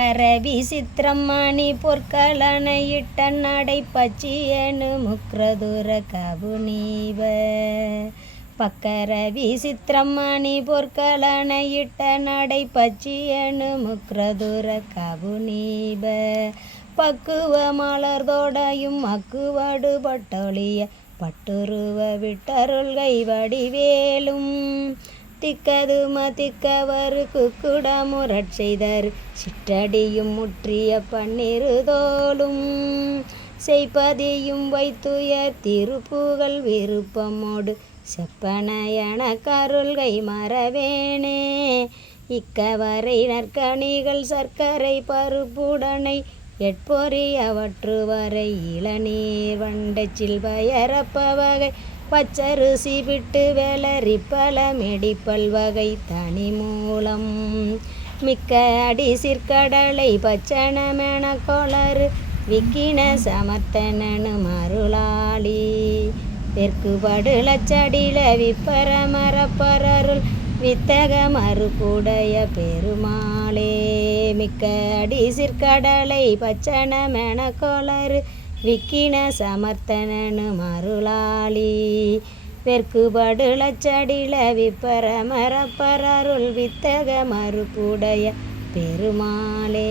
ரவி சித்திரமணி பொற்கலனையிட்ட நடை பச்சியனு முக்ரதுர கபுனீவ பக்கரவி சித்திரமணி பொற்கலனையிட்ட நடை பச்சியனு முக்ரதுர கபுனீவ பக்குவ மலர்தோடையும் அக்குவடு பட்டொழிய பட்டுருவ விட்டருள்கை வடிவேலும் திக்கதும திக்கவரு குக்குட முரட் செய்தரு சிற்றடியும் முற்றிய பன்னிருதோளும் செய்பதியும் வைத்துயர் திருப்புகழ் விருப்பமோடு செப்பனையன கருள்கை மறவேனே இக்கவரை நற்கனிகள் சர்க்கரை பருப்புடனை எட்பொறி வரை இளநீர் வண்டச்சில் பயரப்பவகை பச்சரிசி விட்டு வெளரி பல மெடிப்பல் வகை தனி மூலம் மிக்க அடி சிற்கடலை பச்சனமென கொளறு விக்கின சமர்த்தனனு மருளாளி தெற்கு படுலச்சடில விப்பரமரப்பரருள் வித்தக மறுப்புடைய பெருமாளே மிக்க அடி சிற்கடலை பச்சனமென கொளறு விக்கின சமர்த்தனனு மருளாளி வெற்குபடுலச்சடில விப்பரமரப்பரருள் வித்தக மறுப்புடைய பெருமாளே.